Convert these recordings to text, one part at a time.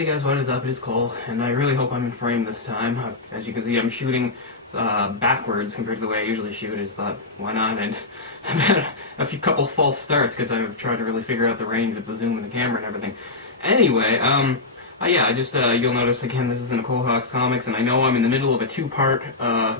Hey guys, what is up? It is Cole, and I really hope I'm in frame this time. As you can see, I'm shooting backwards compared to the way I usually shoot. I just thought, why not? And I've had a couple false starts because I've tried to really figure out the range with the zoom and the camera and everything. Anyway, you'll notice again, this is in Cole Hawks Comics, and I know I'm in the middle of a two-part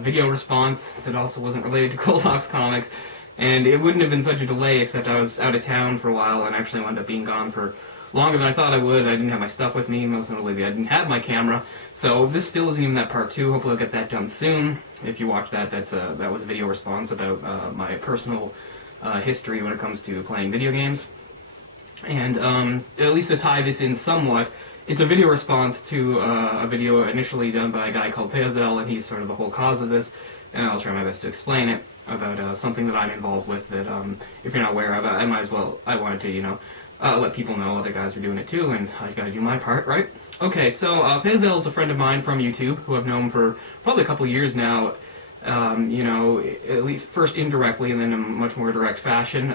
video response that also wasn't related to Cole Hawks Comics, and it wouldn't have been such a delay except I was out of town for a while and actually wound up being gone for longer than I thought I would. I didn't have my stuff with me, most notably I didn't have my camera, so this still isn't even that part 2. Hopefully I'll get that done soon. If you watch that, that was a video response about my personal history when it comes to playing video games. And at least to tie this in somewhat, it's a video response to a video initially done by a guy called Pazel, and he's sort of the whole cause of this, and I'll try my best to explain it about something that I'm involved with that, if you're not aware of, I wanted to, let people know other guys are doing it too, and I gotta do my part, right? Okay, so Pazel is a friend of mine from YouTube, who I've known for probably a couple years now, at least first indirectly and then in a much more direct fashion.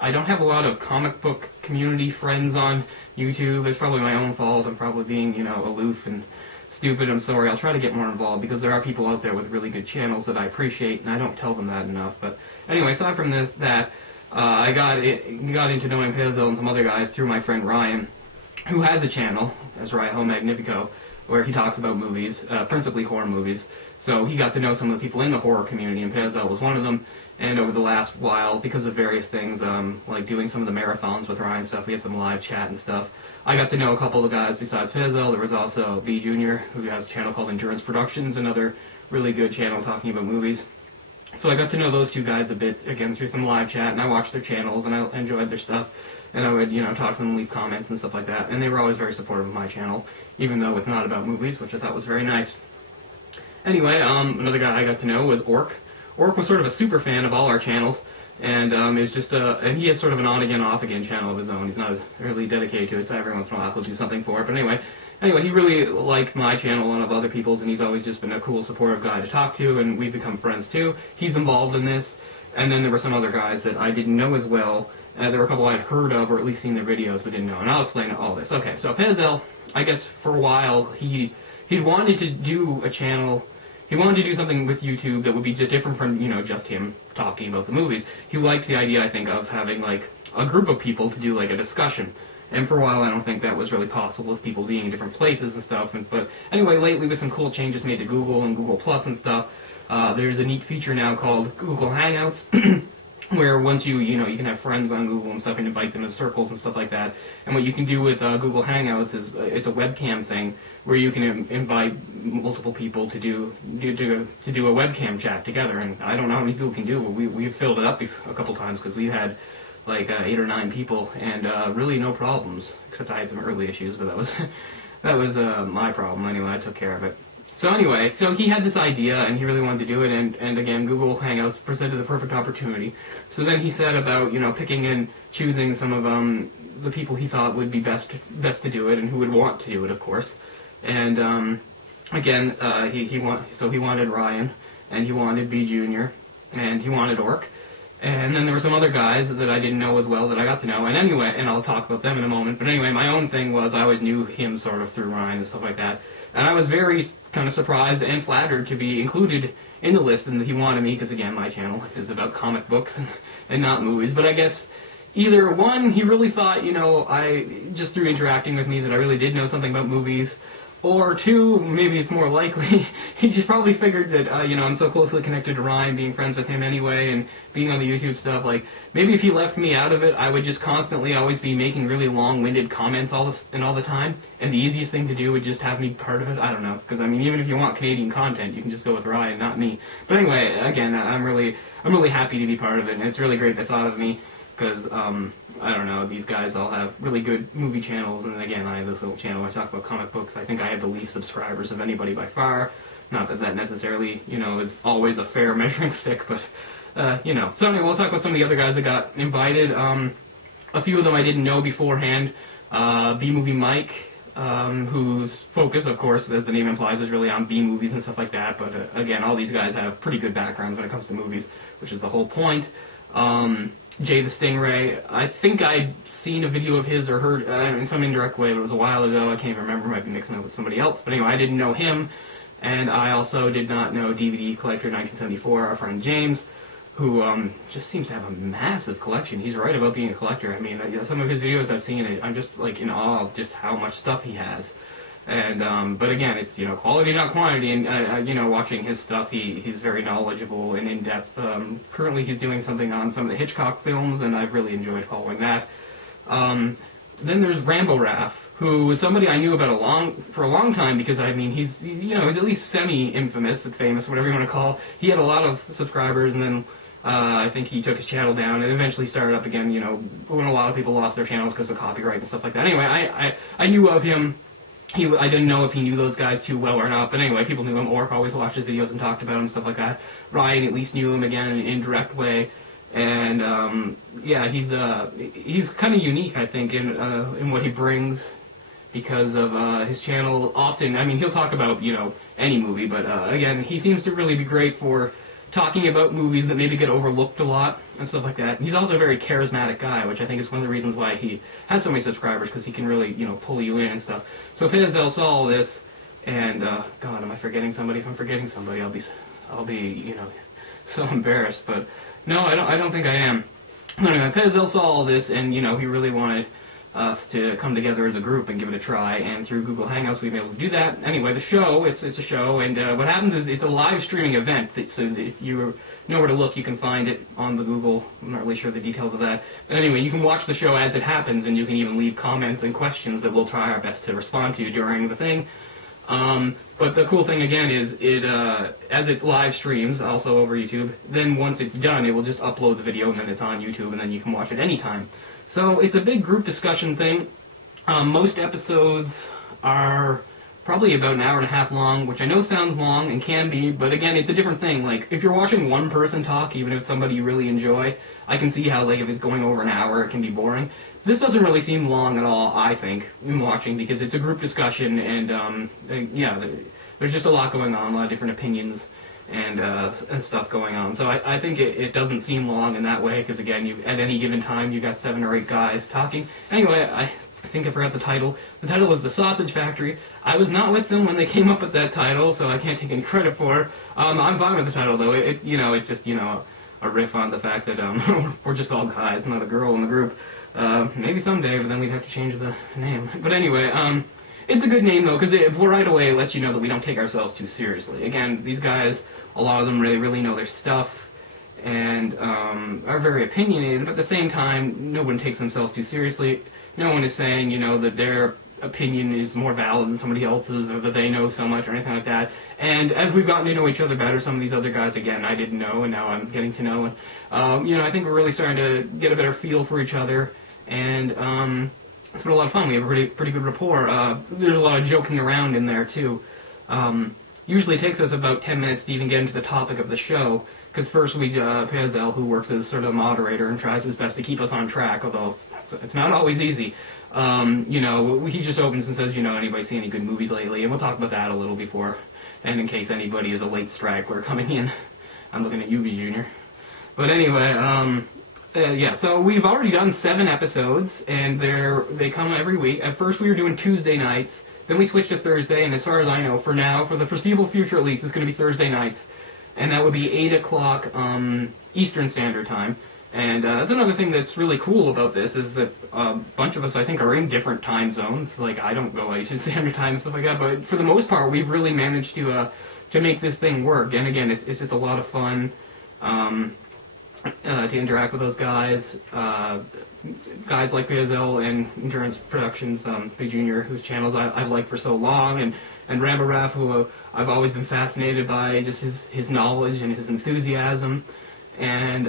I don't have a lot of comic book community friends on YouTube. It's probably my own fault. I'm probably being, aloof and stupid. I'm sorry. I'll try to get more involved because there are people out there with really good channels that I appreciate, and I don't tell them that enough. But anyway, aside from I got into knowing Pazel and some other guys through my friend Ryan, who has a channel, as Ryan Magnifico, where he talks about movies, principally horror movies. So he got to know some of the people in the horror community, and Pazel was one of them. And over the last while, because of various things, like doing some of the marathons with Ryan stuff, we had some live chat and stuff, I got to know a couple of guys besides Pazel. There was also B Jr., who has a channel called Endurance Productions, another really good channel talking about movies. So I got to know those two guys a bit, again, through some live chat, and I watched their channels, and I enjoyed their stuff, and I would, talk to them, leave comments and stuff like that, and they were always very supportive of my channel, even though it's not about movies, which I thought was very nice. Anyway, another guy I got to know was Orc. Orc was sort of a super fan of all our channels, and and he has sort of an on-again, off-again channel of his own. He's not really dedicated to it, so every once in a while he'll do something for it, but anyway, he really liked my channel and of other people's, and he's always just been a cool, supportive guy to talk to, and we've become friends too. He's involved in this, and then there were some other guys that I didn't know as well. There were a couple I'd heard of, or at least seen their videos, but didn't know, and I'll explain all this. Okay, so Pazel, I guess for a while, he'd wanted to do a channel. He wanted to do something with YouTube that would be different from, just him talking about the movies. He liked the idea, I think, of having, a group of people to do, a discussion. And for a while, I don't think that was really possible with people being in different places and stuff. But anyway, lately, with some cool changes made to Google and Google Plus and stuff, there's a neat feature now called Google Hangouts, where once you can have friends on Google and stuff and invite them to circles and stuff like that. And what you can do with Google Hangouts is it's a webcam thing where you can invite multiple people to do a webcam chat together. And I don't know how many people can do, but we've filled it up a couple times because we had 8 or 9 people and really no problems, except I had some early issues, but that was my problem anyway. I took care of it. So anyway, so he had this idea, and he really wanted to do it, and again, Google Hangouts presented the perfect opportunity. So then he said about, picking and choosing some of the people he thought would be best to do it, and who would want to do it, of course. And again, he wanted Ryan, and he wanted B Jr., and he wanted Orc. And then there were some other guys that I didn't know as well that I got to know. And anyway, and I'll talk about them in a moment. But anyway, my own thing was I always knew him sort of through Ryan and stuff like that. And I was very kind of surprised and flattered to be included in the list and that he wanted me, because again, my channel is about comic books and not movies. But I guess either one, he really thought, just through interacting with me that I really did know something about movies. Or 2, maybe it's more likely, he just probably figured that, I'm so closely connected to Ryan, being friends with him anyway, and being on the YouTube stuff, maybe if he left me out of it, I would just constantly always be making really long-winded comments all the time, and the easiest thing to do would just have me part of it. I don't know, because, even if you want Canadian content, you can just go with Ryan, not me. But anyway, again, I'm really happy to be part of it, and it's really great they thought of me, because, I don't know, these guys all have really good movie channels, and again, I have this little channel where I talk about comic books. I think I have the least subscribers of anybody by far. Not that that necessarily, is always a fair measuring stick, but, So anyway, we'll talk about some of the other guys that got invited. A few of them I didn't know beforehand. B-Movie Mike, whose focus, of course, as the name implies, is really on B-movies and stuff like that, but again, all these guys have pretty good backgrounds when it comes to movies, which is the whole point. Jay the Stingray. I think I'd seen a video of his or heard in some indirect way, but it was a while ago. I can't even remember. Might be mixing it with somebody else. But anyway, I didn't know him, and I also did not know DVD Collector 1974, our friend James, who just seems to have a massive collection. He's right about being a collector. I mean, some of his videos I've seen, I'm just like in awe of just how much stuff he has. And but again, it's quality not quantity. And watching his stuff, he's very knowledgeable and in depth. Currently, he's doing something on some of the Hitchcock films, and I've really enjoyed following that. Then there's Rambo Raff, who was somebody I knew about for a long time because I mean he's at least semi-infamous, famous, whatever you want to call. He had a lot of subscribers, and then I think he took his channel down and eventually started up again. When a lot of people lost their channels because of copyright and stuff like that. Anyway, I knew of him. I didn't know if he knew those guys too well or not, but anyway, people knew him. Orc always watched his videos and talked about him and stuff like that. Ryan at least knew him again in an indirect way, and yeah, he's kind of unique, I think, in what he brings because of his channel. Often, I mean, he'll talk about any movie, but again, he seems to really be great for talking about movies that maybe get overlooked a lot and stuff like that. He's also a very charismatic guy, which I think is one of the reasons why he has so many subscribers, because he can really, pull you in and stuff. So Pezel saw all this, and God, am I forgetting somebody? If I'm forgetting somebody, I'll be, so embarrassed. But no, I don't think I am. Anyway, Pezel saw all this, and he really wanted us to come together as a group and give it a try, and through Google Hangouts we've been able to do that. Anyway, the show, it's a show, and what happens is it's a live streaming event, so if you know where to look, you can find it on the Google. I'm not really sure the details of that. But anyway, you can watch the show as it happens, and you can even leave comments and questions that we'll try our best to respond to during the thing. But the cool thing, again, is as it live streams, also over YouTube, then once it's done, it will just upload the video, and then it's on YouTube, and then you can watch it anytime. So it's a big group discussion thing. Most episodes are probably about an hour and a half long, which I know sounds long and can be, but again, it's a different thing. Like, if you're watching one person talk, even if it's somebody you really enjoy, I can see how, like, if it's going over an hour, it can be boring. This doesn't really seem long at all, I think, in watching, because it's a group discussion, and yeah, there's just a lot going on, a lot of different opinions and stuff going on. So I think it doesn't seem long in that way, because again, at any given time, you've got 7 or 8 guys talking. Anyway, I think I forgot the title. The title was The Sausage Factory. I was not with them when they came up with that title, so I can't take any credit for it. I'm fine with the title, though. It's just, a riff on the fact that we're just all guys, not a girl in the group. Maybe someday, but then we'd have to change the name. But anyway, it's a good name, though, because right away it lets you know that we don't take ourselves too seriously. Again, these guys, a lot of them really know their stuff and are very opinionated, but at the same time, no one takes themselves too seriously. No one is saying, that their opinion is more valid than somebody else's, or that they know so much, or anything like that. And as we've gotten to know each other better, some of these other guys, again, I didn't know, and now I'm getting to know. And, I think we're really starting to get a better feel for each other, and it's been a lot of fun. We have a pretty good rapport. There's a lot of joking around in there, too. Usually it takes us about 10 minutes to even get into the topic of the show, because first we, Pezel, who works as sort of a moderator and tries his best to keep us on track, although it's not always easy. He just opens and says, anybody see any good movies lately? And we'll talk about that a little before, and in case anybody is a late straggler coming in. I'm looking at you, Junior. But anyway, yeah, so we've already done 7 episodes, and they come every week. At first we were doing Tuesday nights, then we switched to Thursday, and as far as I know, for now, for the foreseeable future at least, it's going to be Thursday nights. And that would be 8 o'clock Eastern Standard Time. And that's another thing that's really cool about this, is that a bunch of us, I think, are in different time zones. Like, I don't go Eastern Standard Time and stuff like that, but for the most part, we've really managed to make this thing work. And again, it's just a lot of fun to interact with those guys. Guys like Pezel and Endurance Productions, Big Junior, whose channels I've liked for so long, and Rambo Raff, who I've always been fascinated by, just his knowledge and his enthusiasm. And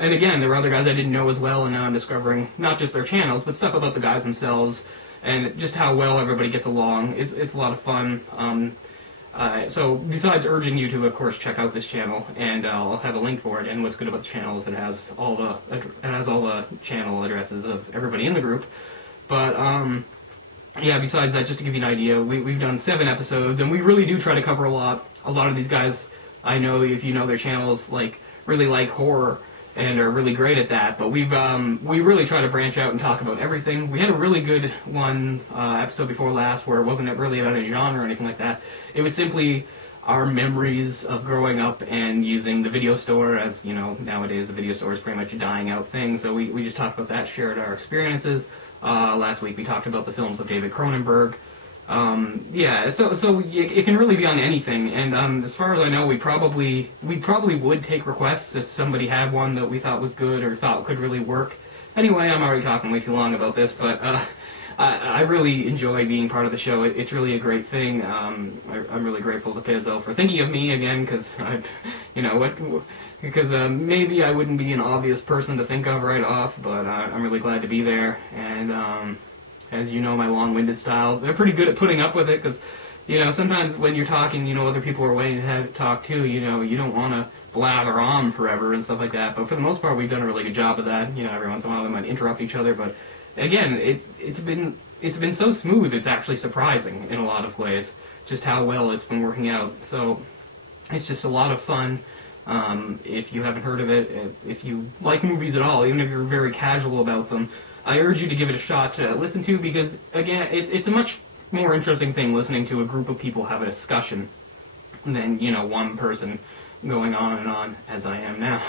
again, there were other guys I didn't know as well, and now I'm discovering not just their channels, but stuff about the guys themselves, and just how well everybody gets along. It's a lot of fun. So besides urging you to, of course, check out this channel, and I'll have a link for it. And what's good about the channel is it has all the channel addresses of everybody in the group. But yeah, besides that, just to give you an idea, we've done 7 episodes, and we really do try to cover a lot. A lot of these guys, I know, if you know their channels, really like horror, and are really great at that. But we really try to branch out and talk about everything. We had a really good one episode before last where it wasn't really about a genre or anything like that. It was simply our memories of growing up and using the video store. As you know, nowadays the video store is pretty much a dying out thing, so we just talked about that, shared our experiences. Last week we talked about the films of David Cronenberg. Yeah, so it can really be on anything, and as far as I know, we probably would take requests if somebody had one that we thought was good or thought could really work. Anyway, I'm already talking way too long about this, but I really enjoy being part of the show. It's really a great thing. I'm really grateful to Pizzel for thinking of me again, because maybe I wouldn't be an obvious person to think of right off, but I'm really glad to be there. And as you know, my long-winded style, they're pretty good at putting up with it, because sometimes when you're talking, other people are waiting to have talk too. You don't want to blather on forever and stuff like that. But for the most part, we've done a really good job of that. Every once in a while, we might interrupt each other, but again, it's been so smooth. It's actually surprising in a lot of ways just how well it's been working out. So it's just a lot of fun. If you haven't heard of it, if you like movies at all, even if you're very casual about them, I urge you to give it a shot to listen to, because again, it's a much more interesting thing listening to a group of people have a discussion than one person going on and on as I am now.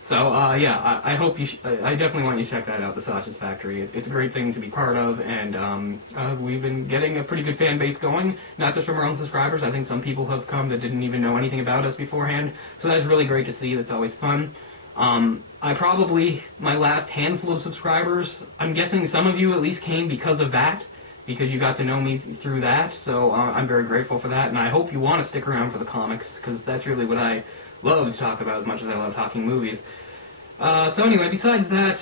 So, yeah, I hope I definitely want you to check that out, The Sausage Factory. It's a great thing to be part of, and we've been getting a pretty good fan base going, not just from our own subscribers. I think some people have come that didn't even know anything about us beforehand, so that's really great to see. That's always fun. My last handful of subscribers, I'm guessing some of you at least came because of that, because you got to know me through that, so I'm very grateful for that, and I hope you want to stick around for the comics, because that's really what I love to talk about as much as I love talking movies. So anyway, besides that,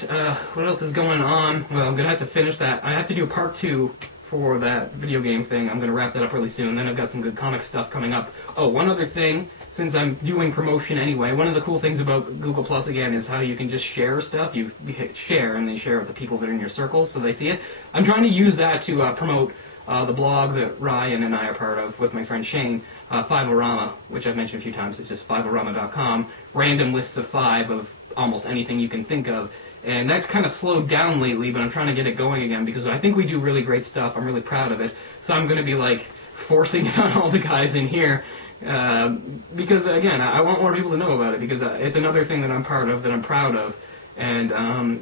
what else is going on? Well, I'm going to have to finish that. I have to do a part 2 for that video game thing. I'm going to wrap that up really soon. Then I've got some good comic stuff coming up. Oh, one other thing, since I'm doing promotion anyway, one of the cool things about Google Plus, again, is how you can just share stuff. You hit share, and they share with the people that are in your circles, so they see it. I'm trying to use that to promote the blog that Ryan and I are part of with my friend Shane, Five-O-Rama, which I've mentioned a few times. It's just fiveorama.com. Random lists of 5 of almost anything you can think of. And that's kind of slowed down lately, but I'm trying to get it going again, because I think we do really great stuff. I'm really proud of it. So I'm going to be, forcing it on all the guys in here. Because, again, I want more people to know about it, because it's another thing that I'm part of, that I'm proud of. And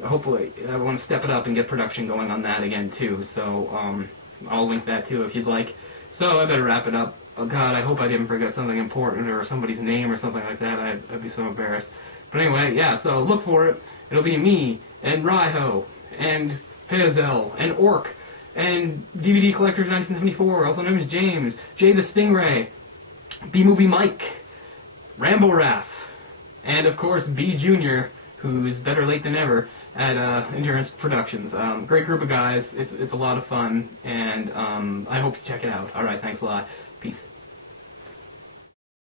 hopefully I want to step it up and get production going on that again, too. So I'll link that, too, if you'd like. So I better wrap it up. Oh, God, I hope I didn't forget something important or somebody's name or something like that. I'd be so embarrassed. But anyway, yeah, so look for it. It'll be me, and Raiho, and Pezel, and Orc, and DVD Collectors 1974, also known as James, Jay the Stingray, B-Movie Mike, Rambo Raff, and of course B Jr., who's better late than ever at Endurance Productions. Great group of guys. It's a lot of fun, and I hope you check it out. All right, thanks a lot. Peace.